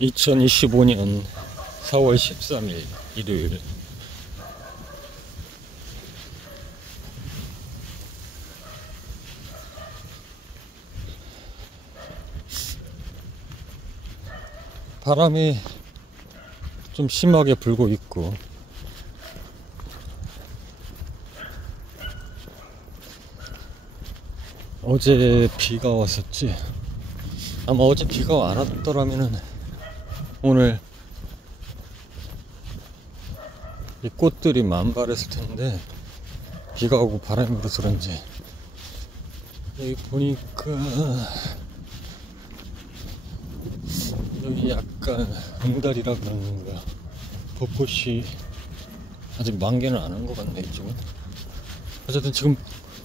2025년 4월 13일 일요일. 바람이 좀 심하게 불고 있고, 어제 비가 왔었지. 아마 어제 비가 안 왔더라면은 오늘 이 꽃들이 만발했을 텐데, 비가 오고 바람이 불어서 그런지 여기 보니까 여기 약간 응달이라 그러는 거야. 벚꽃이 아직 만개는 안 한 것 같네, 이쪽은. 어쨌든 지금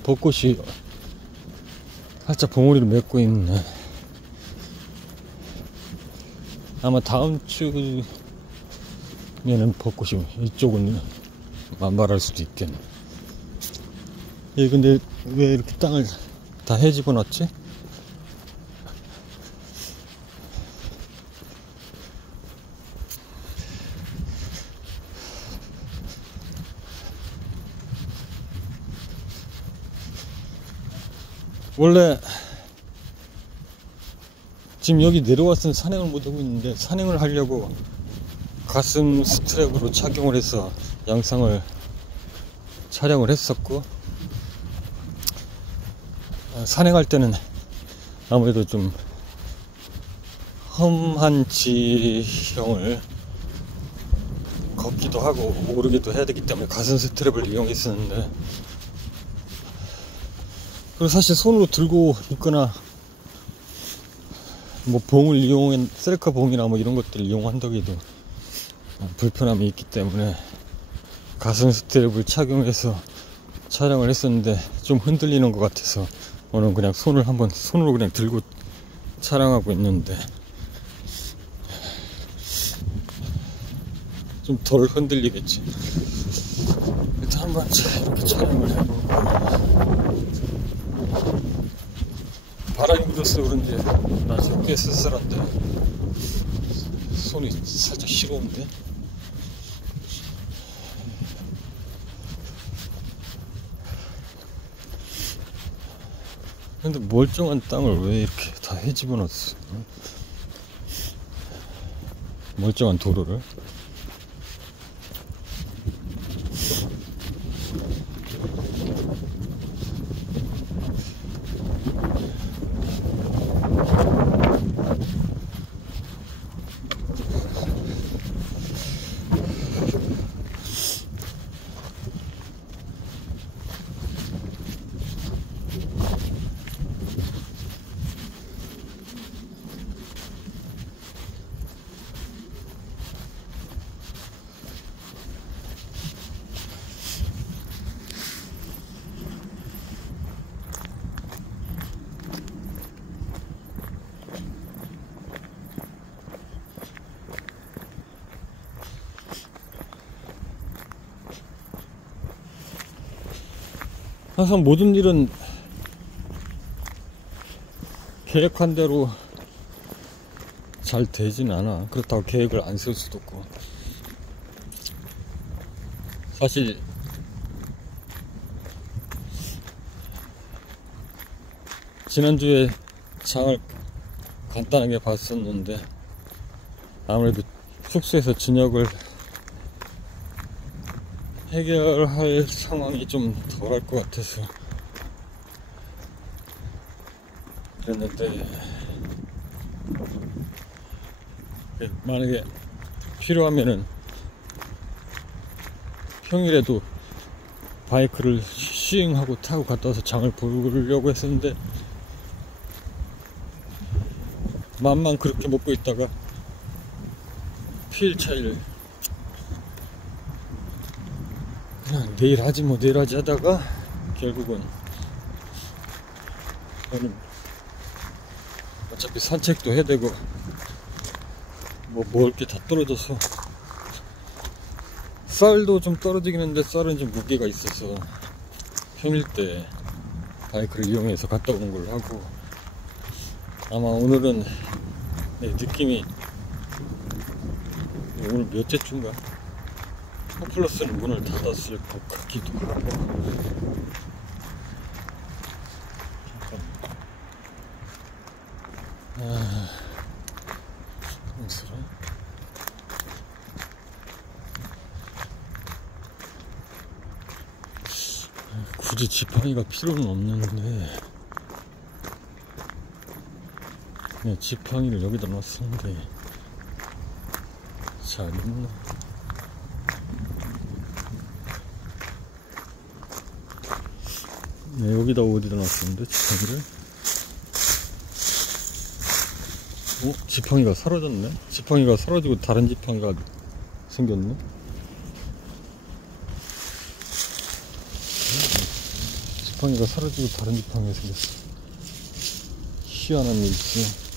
벚꽃이 살짝 봉우리를 맺고 있네. 아마 다음 주면은 벚꽃이 이쪽은 만발할 수도 있겠네. 근데 왜 이렇게 땅을 다 해집어 놨지? 원래 지금 여기 내려왔을 때 산행을 못하고 있는데, 산행을 하려고 가슴 스트랩으로 착용을 해서 영상을 촬영을 했었고, 산행할 때는 아무래도 좀 험한 지형을 걷기도 하고 오르기도 해야 되기 때문에 가슴 스트랩을 이용했었는데, 그리고 사실 손으로 들고 있거나 뭐 봉을 이용한 셀카 봉이나 뭐 이런 것들을 이용한다고 해도 불편함이 있기 때문에 가슴 스트랩을 착용해서 촬영을 했었는데, 좀 흔들리는 것 같아서 오늘 그냥 손으로 그냥 들고 촬영하고 있는데, 좀 덜 흔들리겠지. 일단 한번 이렇게 촬영을 해보고, 바람이 불어서 그런지 날씨가 꽤 씁쓸한데 손이 살짝 시려운데. 근데 멀쩡한 땅을 왜 이렇게 다 헤집어 놨어? 멀쩡한 도로를. 항상 모든 일은 계획한 대로 잘 되진 않아. 그렇다고 계획을 안 세울 수도 없고. 사실 지난주에 장을 간단하게 봤었는데, 아무래도 숙소에서 저녁을 해결할 상황이 좀 덜할 것 같아서 그랬는데, 만약에 필요하면은 평일에도 바이크를 시행하고 타고 갔다 와서 장을 보려고 했었는데, 맘만 그렇게 먹고 있다가 필차일 그냥 내일 하지 하다가 결국은 저는 어차피 산책도 해야 되고 뭐 먹을 게 다 떨어져서, 쌀도 좀 떨어지긴 했는데 쌀은 좀 무게가 있어서 평일 때 바이크를 이용해서 갔다 오는 걸로 하고, 아마 오늘은 느낌이 오늘 몇째 주인가? 홈플러스는 문을 닫았을 것 같기도 하고. 잠깐만. 굳이 지팡이가 필요는 없는데, 네, 지팡이를 여기다 놨었는데 잘 있나? 네, 여기다 어디다 놨었는데 지팡이를? 지팡이가 사라졌네? 지팡이가 사라지고 다른 지팡이가 생겼네? 지팡이가 사라지고 다른 지팡이가 생겼어. 희한한 일이지.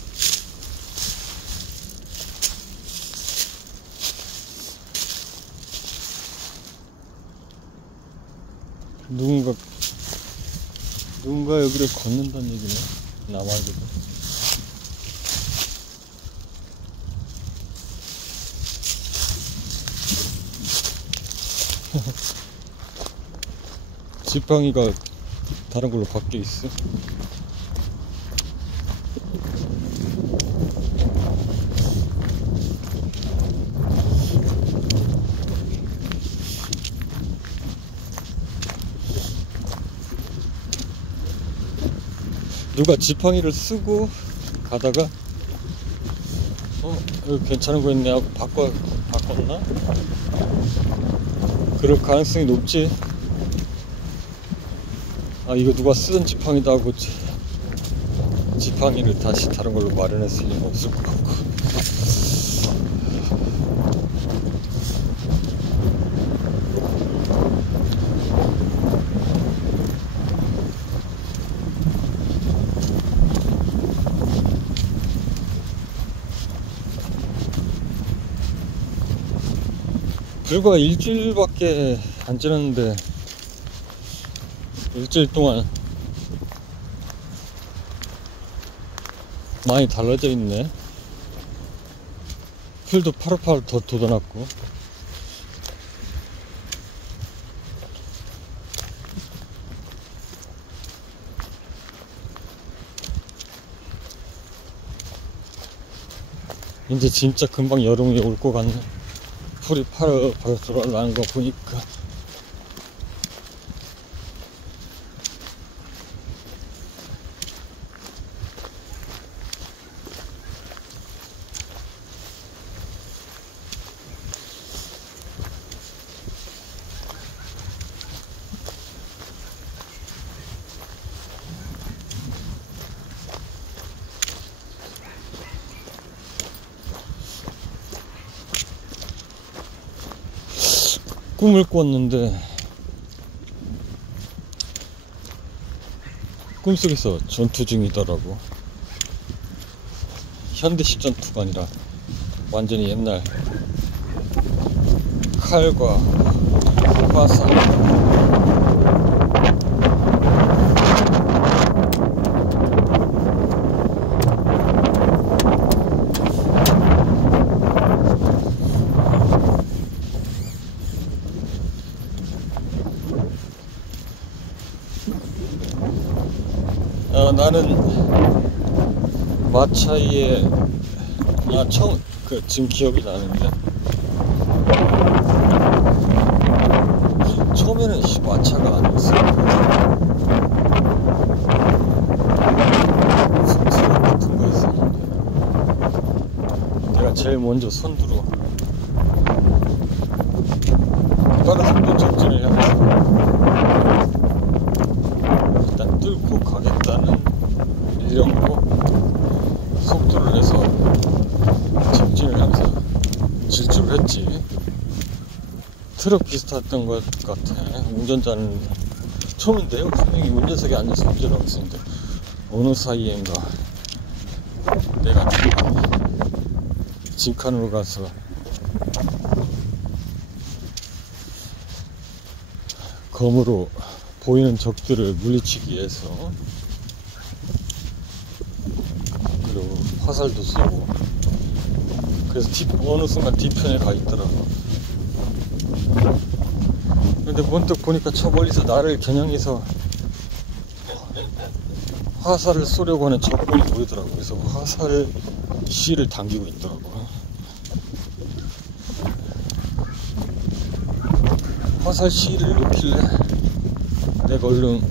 누군가 여기를 걷는다는 얘기네. 나 말고도. 지팡이가 다른 걸로 바뀌어 있어. 누가 지팡이를 쓰고 가다가 여기 괜찮은 거 있네 하고 바꿨나? 그럴 가능성이 높지. 이거 누가 쓰던 지팡이다 하고 지팡이를 다시 다른 걸로 마련했을 리는 없을 것 같고. 불과 일주일밖에 안 지났는데 일주일 동안 많이 달라져 있네. 풀도 파릇파릇 더 돋아났고. 이제 진짜 금방 여름이 올 것 같네. 풀이 파릇파릇 돌아나는 거 보니까. 꿈을 꿨는데 꿈속에서 전투 중이더라고. 현대식 전투가 아니라 완전히 옛날 칼과 화살. 나는 마차이에 처음 지금 기억이 나는데, 처음에는 마차가 아니었어. 무슨 트럭 같은 거 있었는데 내가 제일 먼저 선두로 다른 속도 적진을 향해서 일단 뚫고 가겠다는 일념으로 속도를 내서 직진을 하면서 질주를 했지. 트럭 비슷했던 것 같아. 운전자는 처음인데요. 분명히 운전석에 앉아서 운전하고 있었는데 어느 사이엔가 내가 진칸으로 가서 검으로 보이는 적들을 물리치기 위해서, 그리고 화살도 쏘고 그래서 어느 순간 뒤편에 가 있더라고. 근데 문득 보니까 저 멀리서 나를 겨냥해서 화살을 쏘려고 하는 적군이 보이더라고. 그래서 화살 실을 당기고 있더라고. 화살 실을 놓길래 내가 얼른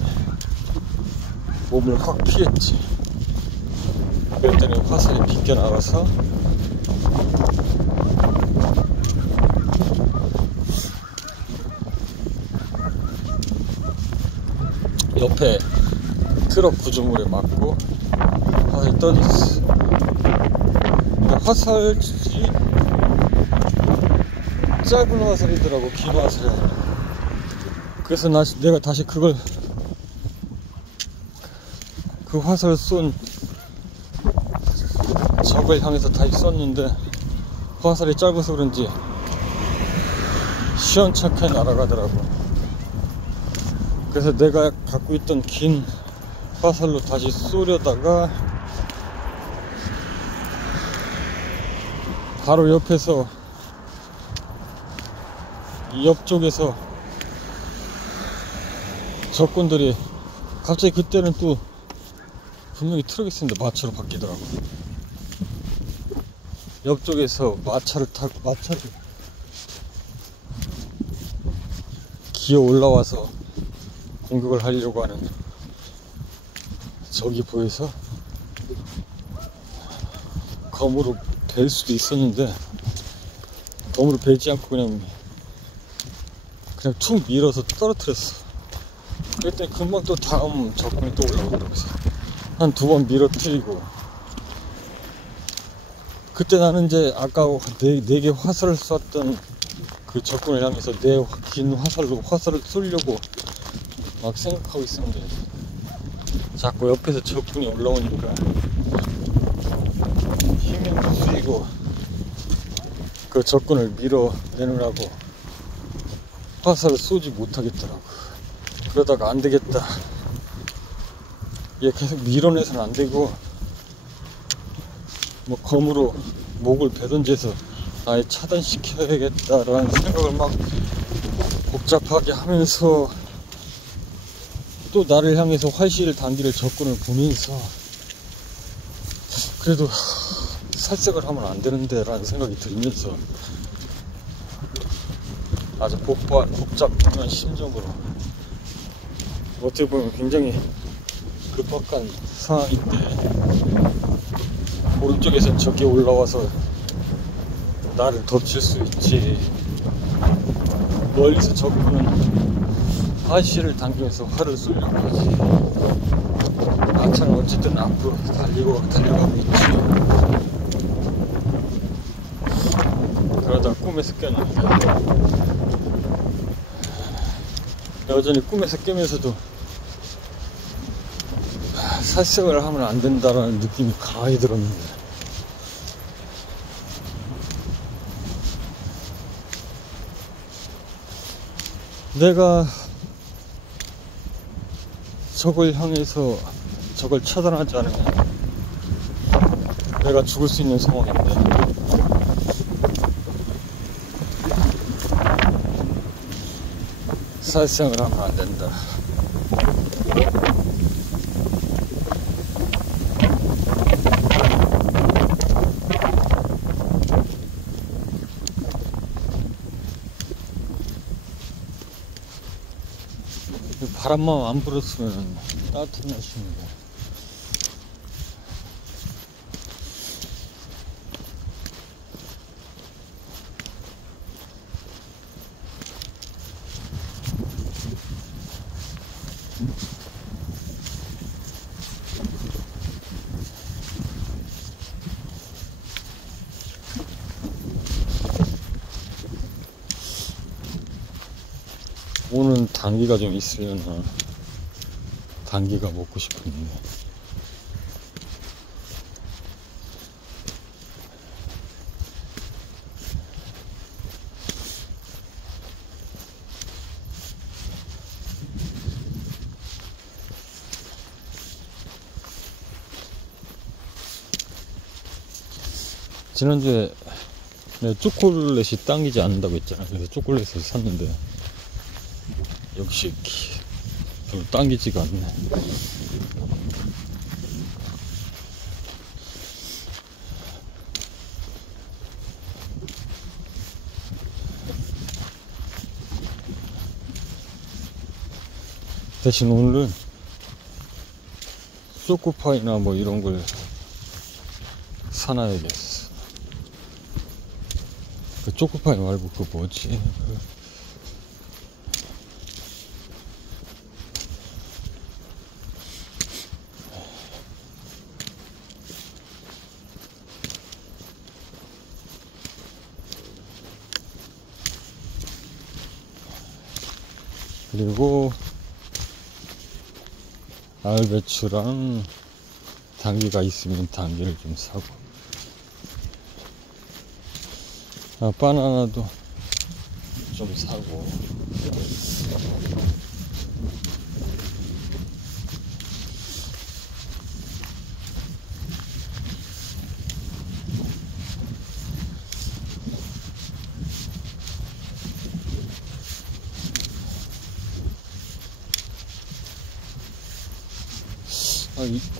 몸을 확 피했지. 그랬더니 화살이 비껴나가서 옆에 트럭 구조물에 맞고 화살이 떨어졌어. 근데 화살이 짧은 화살이더라고, 긴 화살이 아니라. 그래서 내가 다시 그 화살 쏜 적을 향해서 다시 쐈는데 화살이 짧아서 그런지 시원찮게 날아가더라고. 그래서 내가 갖고 있던 긴 화살로 다시 쏘려다가 바로 옆에서 옆쪽에서 적군들이 갑자기, 그때는 또 분명히 트럭이 있었는데 마차로 바뀌더라고. 옆쪽에서 마차를 기어 올라와서 공격을 하려고 하는 적이 보여서 검으로 벨 수도 있었는데 검으로 벨지 않고 그냥 툭 밀어서 떨어뜨렸어. 그랬더니 금방 또 다음 적군이 또 올라오더라고요. 한 2번 밀어뜨리고, 그때 나는 이제 아까 4개 화살을 쐈던 그 적군을 향해서 내 긴 화살로 화살을 쏘려고 막 생각하고 있었는데 자꾸 옆에서 적군이 올라오니까 힘이 쓰이고 그 적군을 밀어내느라고 화살을 쏘지 못하겠더라고. 그러다가 안 되겠다, 얘 계속 밀어내서는 안 되고 뭐 검으로 목을 베던지 해서 아예 차단시켜야겠다라는 생각을 막 복잡하게 하면서 또 나를 향해서 활시를 당기를 적군을 보면서 그래도 살색을 하면 안 되는데 라는 생각이 들면서 아주 복잡한 심정으로, 어떻게 보면 굉장히 급박한 상황인데 오른쪽에서 적이 올라와서 나를 덮칠 수 있지, 멀리서 적군은 활시를 당기면서 활을 쏘려고 하지, 마차는 어쨌든 앞으로 달려가고 있지. 그러다 꿈에서 깼는데 여전히 꿈에서 깨면서도 살생을 하면 안 된다라는 느낌이 강하게 들었는데, 내가 적을 향해서 적을 차단하지 않으면 내가 죽을 수 있는 상황인데, 살생을 하면 안 된다. 바람만 안 불었으면 따뜻한 날씨인데. 오늘 당기가 좀 있으려나 당기가 먹고 싶었는데, 지난주에 내가 초콜릿이 당기지 않는다고 했잖아. 그래서 초콜릿을 샀는데 역시 별로 당기지가 않네. 대신 오늘은 초코파이나 뭐 이런 걸 사놔야겠어. 그 초코파이 말고 그 뭐지? 그리고 알배추랑 당귀가 있으면 당귀를 좀 사고, 바나나도 좀 사고.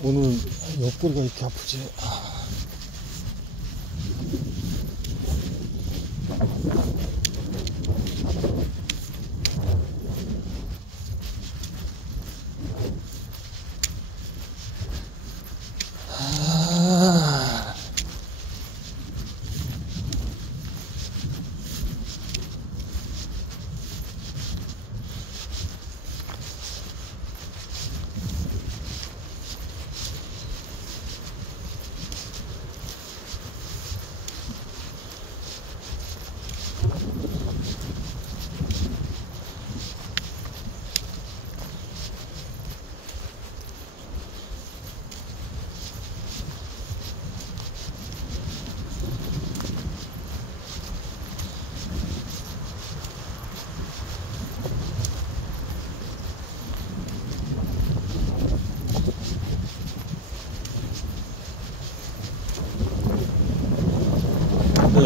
오늘 옆구리가 이렇게 아프지?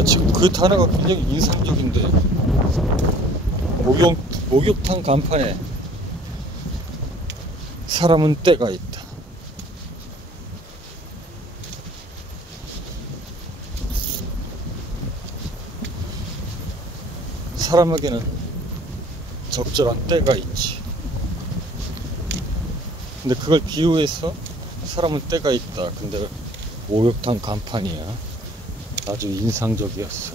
지금 그 단어가 굉장히 인상적인데, 목욕탕 간판에 사람은 때가 있다. 사람에게는 적절한 때가 있지. 근데 그걸 비유해서 사람은 때가 있다. 근데 목욕탕 간판이야. 아주 인상적이었어.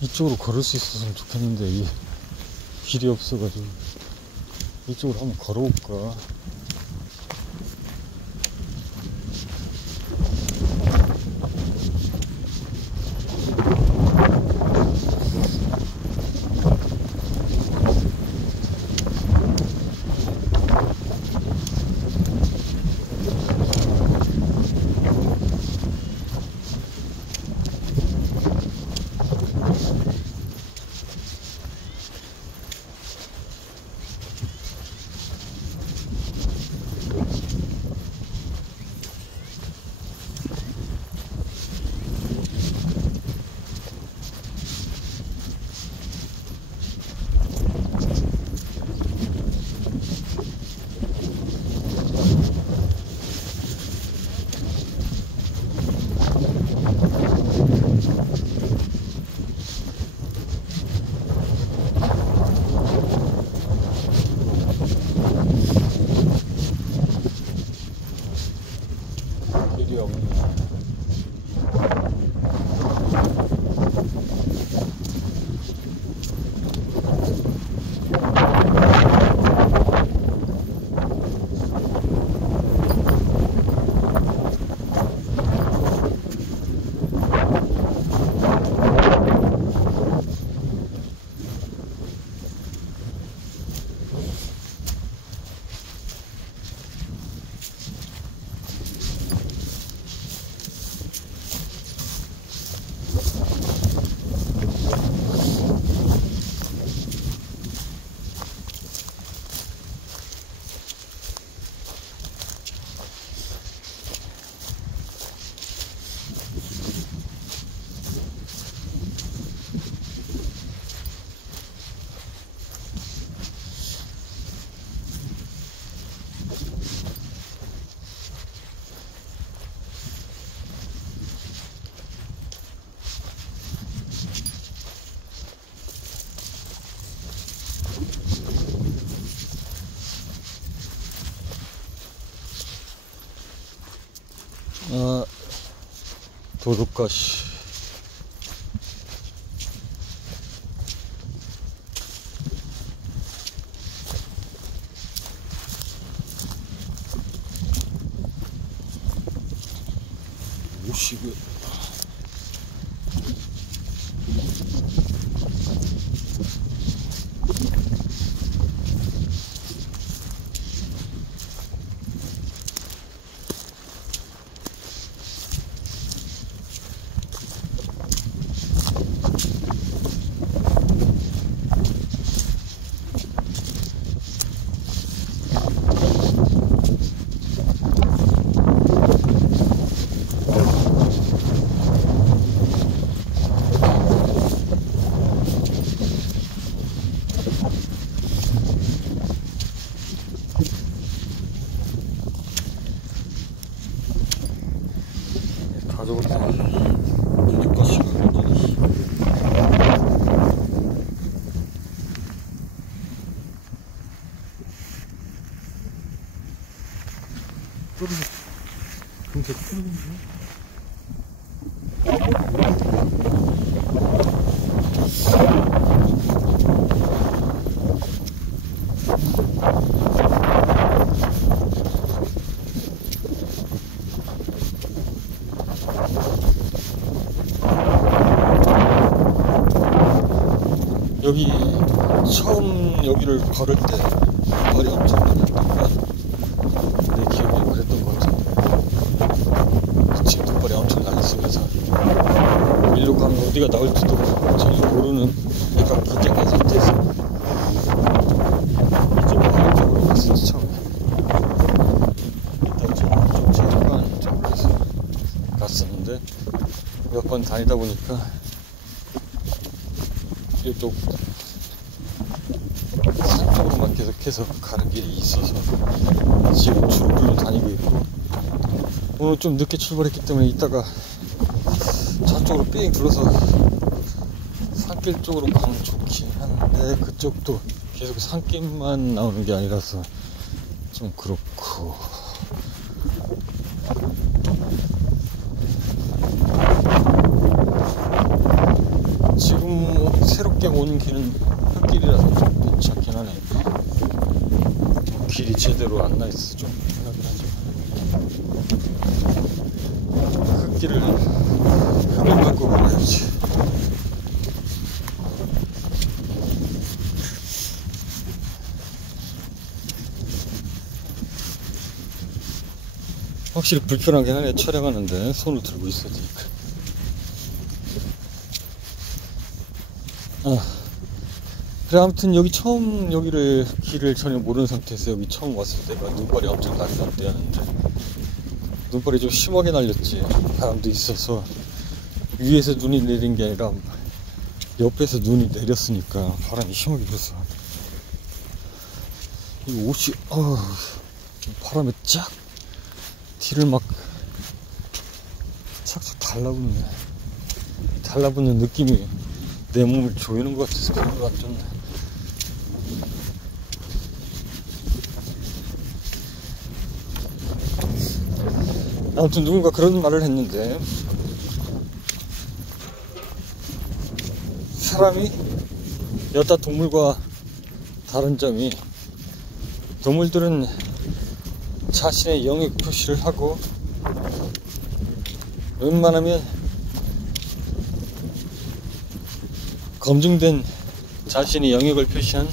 이쪽으로 걸을 수 있었으면 좋겠는데 이 길이 없어가지고 이쪽으로 한번 걸어볼까. 도둑가시. 오시고. 가져올게요. 도둑가시가 굉장히 떨어져. 금세 떨어지네. 여기 처음 여기를 걸을 때 머리 엄청 많았던가 내 기억에 그랬던 것 같은데 지금 뒷발이 엄청 날렸으면서 일로 가면 어디가 나올지도 전혀 모르는 약간 긴장한 상태에서 이쪽으로 반대쪽으로 갔었지 처음에. 일단 좀 체력관 쪽에서 갔었는데 몇 번 다니다 보니까 이쪽 산 쪽으로만 계속해서 가는 길이 있어서 지금 주로길로 다니고 있고, 오늘 좀 늦게 출발했기 때문에 이따가 저쪽으로 삥 둘러서 산길 쪽으로 가면 좋긴 한데 그쪽도 계속 산길만 나오는 게 아니라서 좀 그렇고. 지금 새롭게 온 길은 흙길이라서 좀 괜찮긴 하네. 길이 제대로 안 나있어서 좀 편하긴 하지만 흙길을 흙을 갖고 가야지. 확실히 불편하긴 하네. 촬영하는데 손을 들고 있어야 되니까. 그래, 아무튼 여기 처음 길을 전혀 모르는 상태에서 여기 처음 왔을 때가 눈발이 엄청 날렸을 때였는데, 눈발이 좀 심하게 날렸지. 바람도 있어서 위에서 눈이 내린 게 아니라 옆에서 눈이 내렸으니까 바람이 심하게 불어서 이 옷이 바람에 쫙 뒤를 막 착착 달라붙네. 달라붙는 느낌이 내 몸을 조이는 것 같아서 별로 안 좋네. 아무튼 누군가 그런 말을 했는데, 사람이 여타 동물과 다른 점이, 동물들은 자신의 영역 표시를 하고 웬만하면 검증된 자신의 영역을 표시한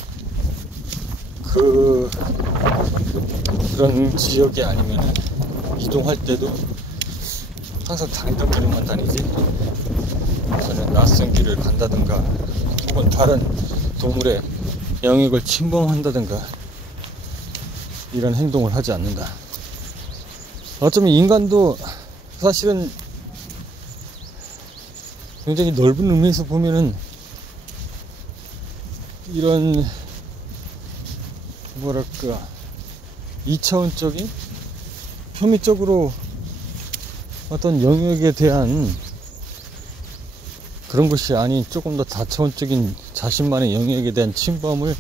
그런 지역이 아니면 이동할 때도 항상 다니던 길만 다니지, 전혀 낯선 길을 간다든가 혹은 다른 동물의 영역을 침범한다든가 이런 행동을 하지 않는다. 어쩌면 인간도 사실은 굉장히 넓은 의미에서 보면은 이런 뭐랄까 2차원적인 표면적으로 어떤 영역에 대한 그런 것이 아닌 조금 더 다차원적인 자신만의 영역에 대한 침범을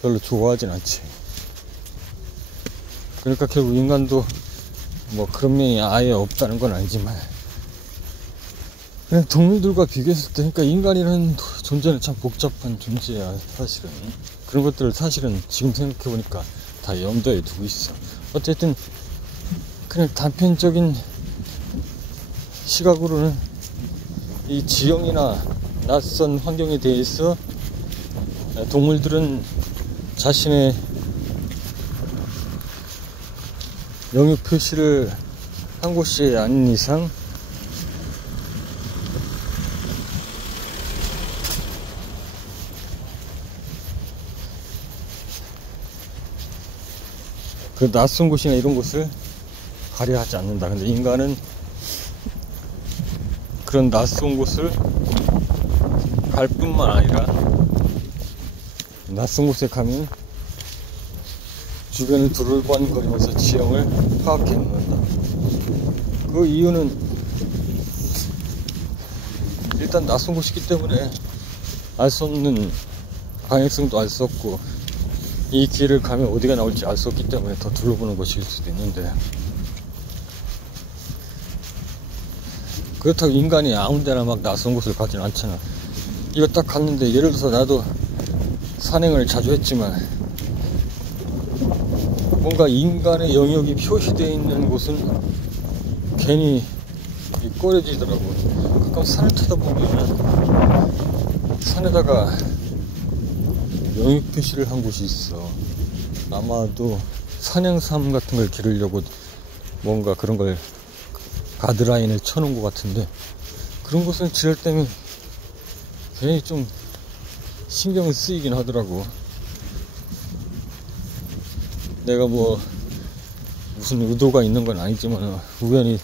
별로 좋아하진 않지. 그러니까 결국 인간도 뭐 그런 면이 아예 없다는 건 아니지만 그냥 동물들과 비교했을 때, 그러니까 인간이라는 존재는 참 복잡한 존재야, 사실은. 그런 것들을 사실은 지금 생각해보니까 다 염두에 두고 있어. 어쨌든, 그냥 단편적인 시각으로는 이 지형이나 낯선 환경에 대해서 동물들은 자신의 영역 표시를 한 곳이 아닌 이상 그 낯선 곳이나 이런 곳을 가려하지 않는다. 근데 인간은 그런 낯선 곳을 갈 뿐만 아니라 낯선 곳에 가면 주변을 두루번거리면서 지형을 파악해 놓는다. 그 이유는 일단 낯선 곳이기 때문에 알 수 없는 방향성도 알 수 없고, 이 길을 가면 어디가 나올지 알 수 없기 때문에 더 둘러보는 것일 수도 있는데, 그렇다고 인간이 아무 데나 막 낯선 곳을 가진 않잖아. 이거 딱 갔는데, 예를 들어서 나도 산행을 자주 했지만 뭔가 인간의 영역이 표시되어 있는 곳은 괜히 꺼려지더라고. 가끔 산을 타다 보면 산에다가 영역 표시를 한 곳이 있어. 아마도 산행삼 같은 걸 기르려고 뭔가 그런 걸 가드라인을 쳐놓은 것 같은데, 그런 곳은 지을 때면 괜히 좀 신경을 쓰이긴 하더라고. 내가 뭐 무슨 의도가 있는 건 아니지만 우연히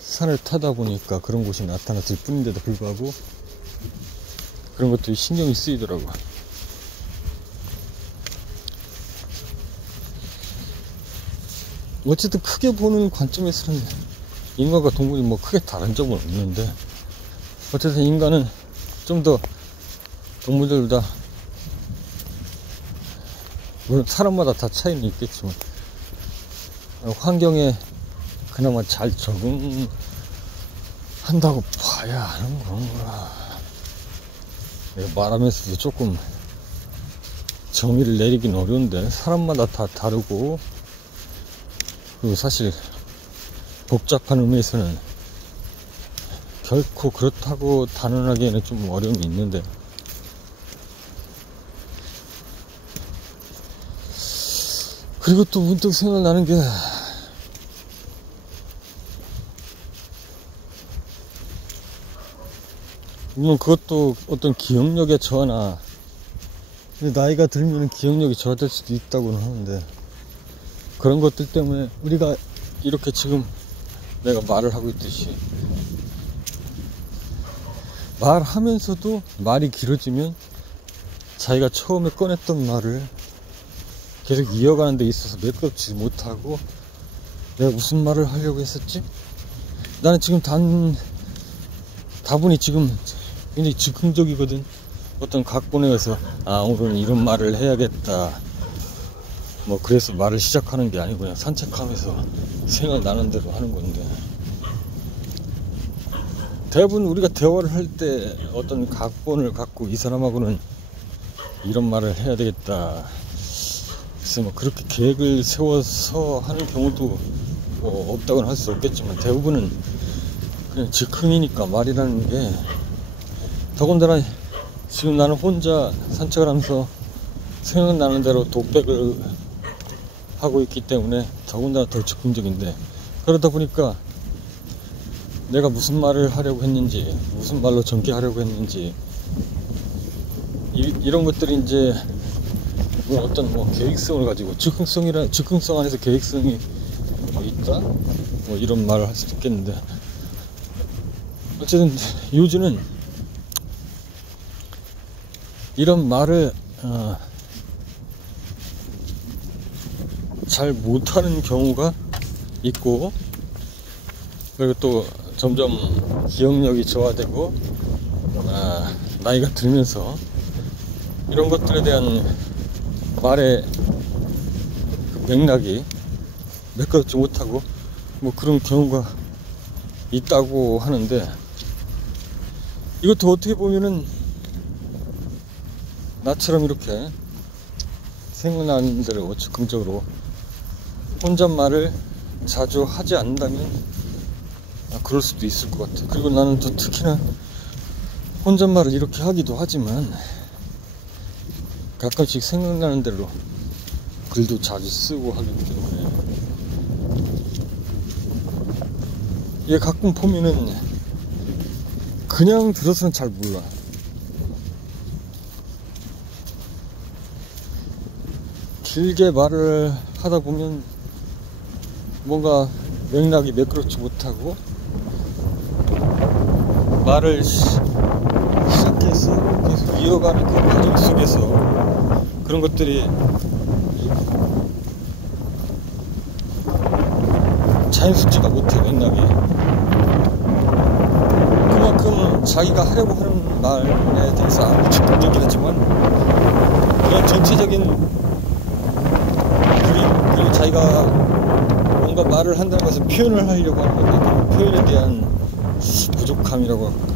산을 타다 보니까 그런 곳이 나타났을 뿐인데도 불구하고 그런 것들이 신경이 쓰이더라고. 어쨌든 크게 보는 관점에서는 인간과 동물이 뭐 크게 다른 점은 없는데, 어쨌든 인간은 좀 더 동물들보다, 물론 사람마다 다 차이는 있겠지만 환경에 그나마 잘 적응한다고 봐야 하는 건가. 내가 말하면서도 조금 정의를 내리긴 어려운데, 사람마다 다 다르고, 그리고 사실 복잡한 의미에서는 결코 그렇다고 단언하기에는 좀 어려움이 있는데, 그리고 또 문득 생각나는 게, 물론 그것도 어떤 기억력의 저하나, 근데 나이가 들면 기억력이 저하될 수도 있다고는 하는데, 그런 것들 때문에 우리가 이렇게 지금 내가 말을 하고 있듯이 말하면서도 말이 길어지면 자기가 처음에 꺼냈던 말을 계속 이어가는 데 있어서 매끄럽지 못하고, 내가 무슨 말을 하려고 했었지? 나는 지금 다분히 지금 굉장히 즉흥적이거든. 어떤 각본에 의해서 오늘은 이런 말을 해야겠다, 뭐 그래서 말을 시작하는 게 아니고 그냥 산책하면서 생각나는 대로 하는 건데, 대부분 우리가 대화를 할 때 어떤 각본을 갖고 이 사람하고는 이런 말을 해야 되겠다, 그래서 뭐 그렇게 계획을 세워서 하는 경우도 뭐 없다고는 할 수 없겠지만, 대부분은 그냥 즉흥이니까 말이라는 게, 더군다나 지금 나는 혼자 산책을 하면서 생각나는 대로 독백을 하고 있기 때문에 더군다나 더 즉흥적인데, 그러다 보니까 내가 무슨 말을 하려고 했는지, 무슨 말로 전개하려고 했는지, 이런 것들이 이제 뭐 어떤 뭐 계획성을 가지고, 즉흥성 안에서 계획성이 있다, 뭐 이런 말을 할 수도 있겠는데, 어쨌든 요즘은 이런 말을 잘 못하는 경우가 있고, 그리고 또 점점 기억력이 저하되고 나이가 들면서 이런 것들에 대한 말의 맥락이 매끄럽지 못하고 뭐 그런 경우가 있다고 하는데, 이것도 어떻게 보면은 나처럼 이렇게 생각나는 대로 즉흥적으로 혼잣말을 자주 하지 않는다면 그럴 수도 있을 것 같아. 그리고 나는 또 특히나 혼잣말을 이렇게 하기도 하지만 가끔씩 생각나는 대로 글도 자주 쓰고 하기 때문에 이게 가끔 보면은 그냥 들어서는 잘 몰라. 길게 말을 하다 보면 뭔가 맥락이 매끄럽지 못하고, 말을 시작해서 계속 이어가는 그 과정 속에서 그런 것들이 자연스럽지가 못해, 맥락이. 그만큼 자기가 하려고 하는 말에 대해서 아주 적극적이긴 하지만 그런 전체적인 그림, 그리고 자기가 뭔가 말을 한다는 것은 표현을 하려고 하는 건데 그 표현에 대한 부족함이라고 할까,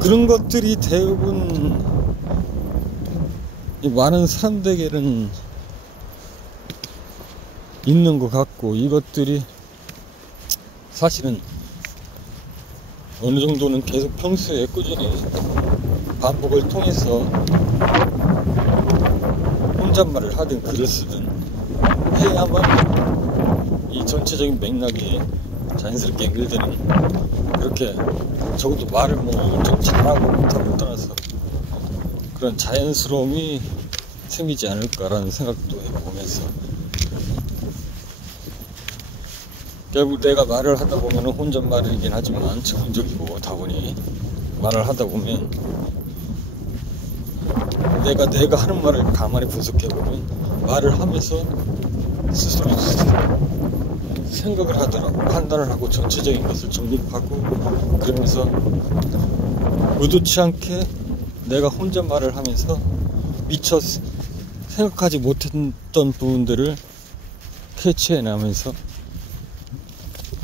그런 것들이 대부분 많은 사람들에게는 있는 것 같고, 이것들이 사실은 어느 정도는 계속 평소에 꾸준히 반복을 통해서 혼잣말을 하든 글을 쓰든 해야만 이 전체적인 맥락이 자연스럽게 연결되는, 그렇게 적어도 말을 뭐 엄청 잘하고 못하고 떠나서 그런 자연스러움이 생기지 않을까라는 생각도 해보면서, 결국 내가 말을 하다 보면 혼잣말이긴 하지만 즉흥적이고 다분히 말을 하다 보면 내가 하는 말을 가만히 분석해보면 말을 하면서 스스로 생각을 하더라고, 판단을 하고 전체적인 것을 정립하고, 그러면서 의도치 않게 내가 혼잣말을 하면서 미처 생각하지 못했던 부분들을 캐치해내면서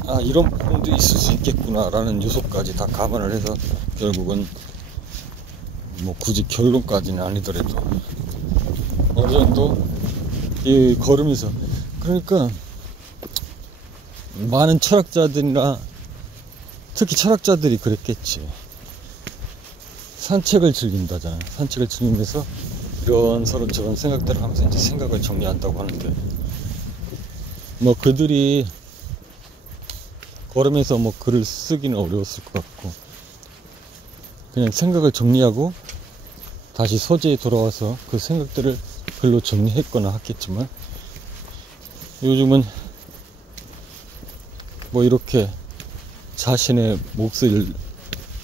아, 이런 부분도 있을 수 있겠구나 라는 요소까지 다 감안을 해서 결국은 뭐 굳이 결론까지는 아니더라도 어느 정도 이 걸으면서, 그러니까 많은 철학자들이나 특히 철학자들이 그랬겠지. 산책을 즐긴다잖아. 산책을 즐기면서 이런저런 저런 생각들을 하면서 이제 생각을 정리한다고 하는데, 뭐 그들이 걸으면서 뭐 글을 쓰기는 어려웠을 것 같고, 그냥 생각을 정리하고 다시 소재에 돌아와서 그 생각들을 글로 정리했거나 했겠지만, 요즘은 뭐 이렇게 자신의 몫을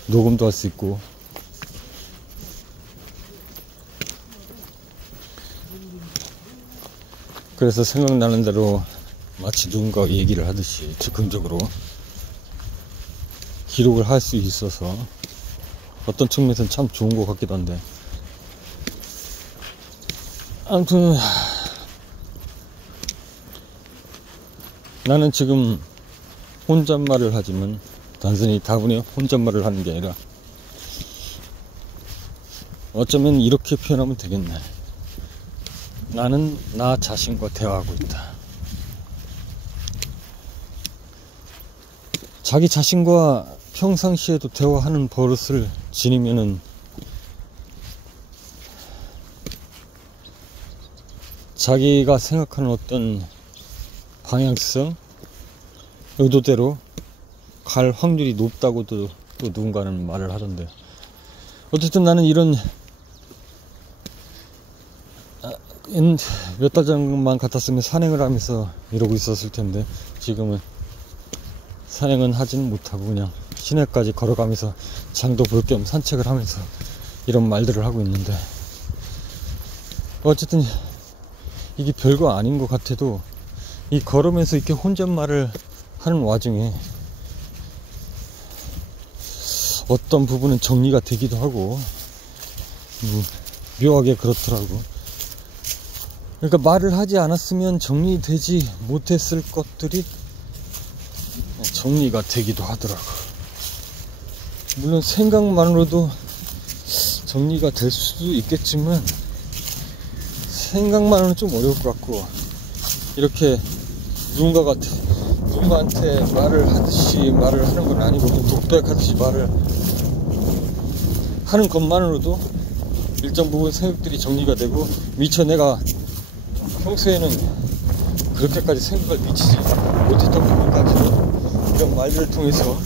녹음도 할 수 있고, 그래서 생각나는 대로 마치 누군가 얘기를 하듯이 즉흥적으로 기록을 할 수 있어서 어떤 측면에서는 참 좋은 것 같기도 한데, 아무튼 나는 지금 혼잣말을 하지만 단순히 다분히 혼잣말을 하는 게 아니라 어쩌면 이렇게 표현하면 되겠네. 나는 나 자신과 대화하고 있다. 자기 자신과 평상시에도 대화하는 버릇을 지니면은 자기가 생각하는 어떤 방향성, 의도대로 갈 확률이 높다고도 또 누군가는 말을 하던데, 어쨌든 나는 이런 몇 달 전만 같았으면 산행을 하면서 이러고 있었을 텐데, 지금은 산행은 하진 못하고 그냥 시내까지 걸어가면서 장도 볼 겸 산책을 하면서 이런 말들을 하고 있는데, 어쨌든 이게 별거 아닌 것 같아도 이 걸으면서 이렇게 혼잣말을 하는 와중에 어떤 부분은 정리가 되기도 하고 묘하게 그렇더라고. 그러니까 말을 하지 않았으면 정리되지 못했을 것들이 정리가 되기도 하더라고. 물론 생각만으로도 정리가 될 수도 있겠지만 생각만으로는 좀 어려울 것 같고, 이렇게 누군가한테 말을 하듯이 말을 하는 건 아니고 독백하듯이 말을 하는 것만으로도 일정 부분 생각들이 정리가 되고, 미처 내가 평소에는 그렇게까지 생각을 미치지 못했던 부분까지도 이런 말들을 통해서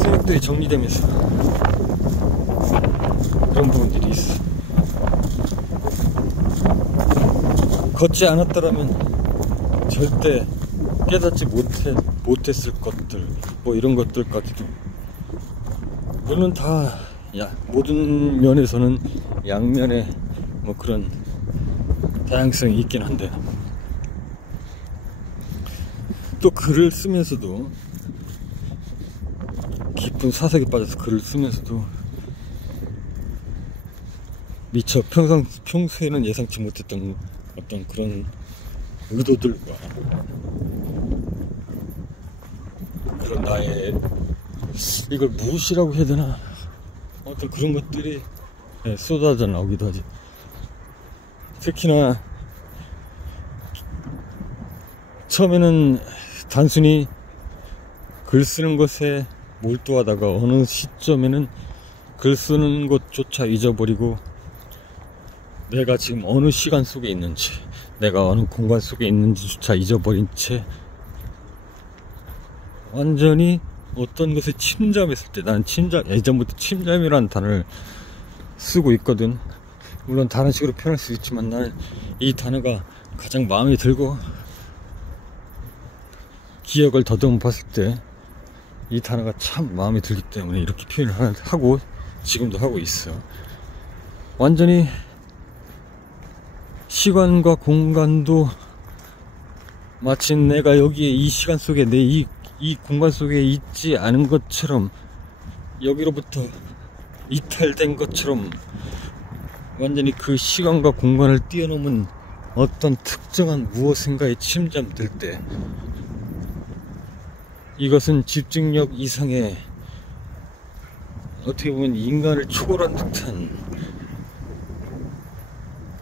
생각들이 정리되면서 그런 부분들이 있어. 걷지 않았더라면 절대 깨닫지 못했을 것들, 뭐 이런 것들까지도, 물론 다 모든 면에서는 양면의 뭐 그런 다양성이 있긴 한데, 또 글을 쓰면서도, 깊은 사색에 빠져서 글을 쓰면서도 미처 평소에는 예상치 못했던 어떤 그런 의도들과 그런 나의, 이걸 무엇이라고 해야 되나, 어떤 그런 것들이 쏟아져 나오기도 하지. 특히나 처음에는 단순히 글 쓰는 것에 몰두하다가 어느 시점에는 글 쓰는 것조차 잊어버리고, 내가 지금 어느 시간 속에 있는지, 내가 어느 공간 속에 있는지조차 잊어버린 채 완전히 어떤 것에 침잠했을 때, 난 예전부터 침잠이라는 단어를 쓰고 있거든. 물론 다른 식으로 표현할 수 있지만 나는 이 단어가 가장 마음에 들고, 기억을 더듬어 봤을 때 이 단어가 참 마음에 들기 때문에 이렇게 표현을 하고 지금도 하고 있어. 완전히 시간과 공간도 마치 내가 여기에 이 시간 속에 이 공간 속에 있지 않은 것처럼, 여기로부터 이탈된 것처럼 완전히 그 시간과 공간을 뛰어넘은 어떤 특정한 무엇인가에 침잠될 때, 이것은 집중력 이상의, 어떻게 보면 인간을 초월한 듯한,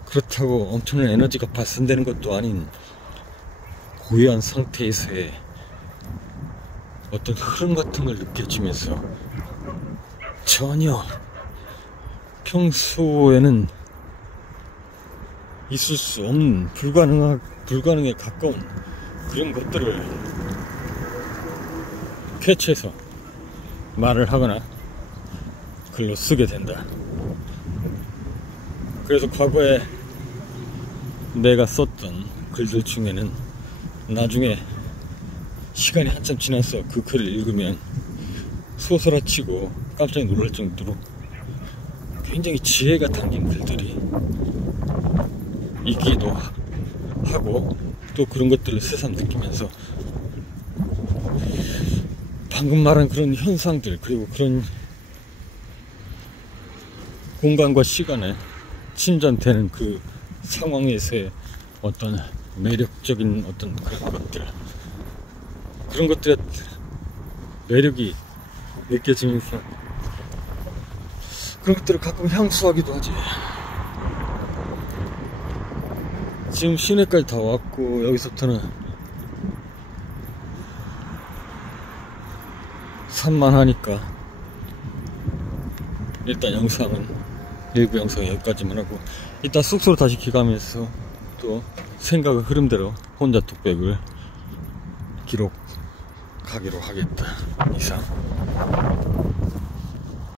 그렇다고 엄청난 에너지가 발산되는 것도 아닌 고요한 상태에서의 어떤 흐름 같은 걸 느껴지면서, 전혀 평소에는 있을 수 없는 불가능에 가까운 그런 것들을 캐치해서 말을 하거나 글로 쓰게 된다. 그래서 과거에 내가 썼던 글들 중에는 나중에 시간이 한참 지나서 그 글을 읽으면 소설화치고 깜짝 놀랄 정도로 굉장히 지혜가 담긴 글들이 있기도 하고, 또 그런 것들을 새삼 느끼면서 방금 말한 그런 현상들, 그리고 그런 공간과 시간에 침잠되는 그 상황에서의 어떤 매력적인 어떤 그런 것들의 매력이 느껴지면서 그런 것들을 가끔 향수하기도 하지. 지금 시내까지 다 왔고, 여기서부터는 산만하니까 일단 일부 영상은 여기까지만 하고, 이따 숙소로 다시 귀가하면서 또 생각의 흐름대로 혼자 독백을 기록하기로 하겠다. 이상.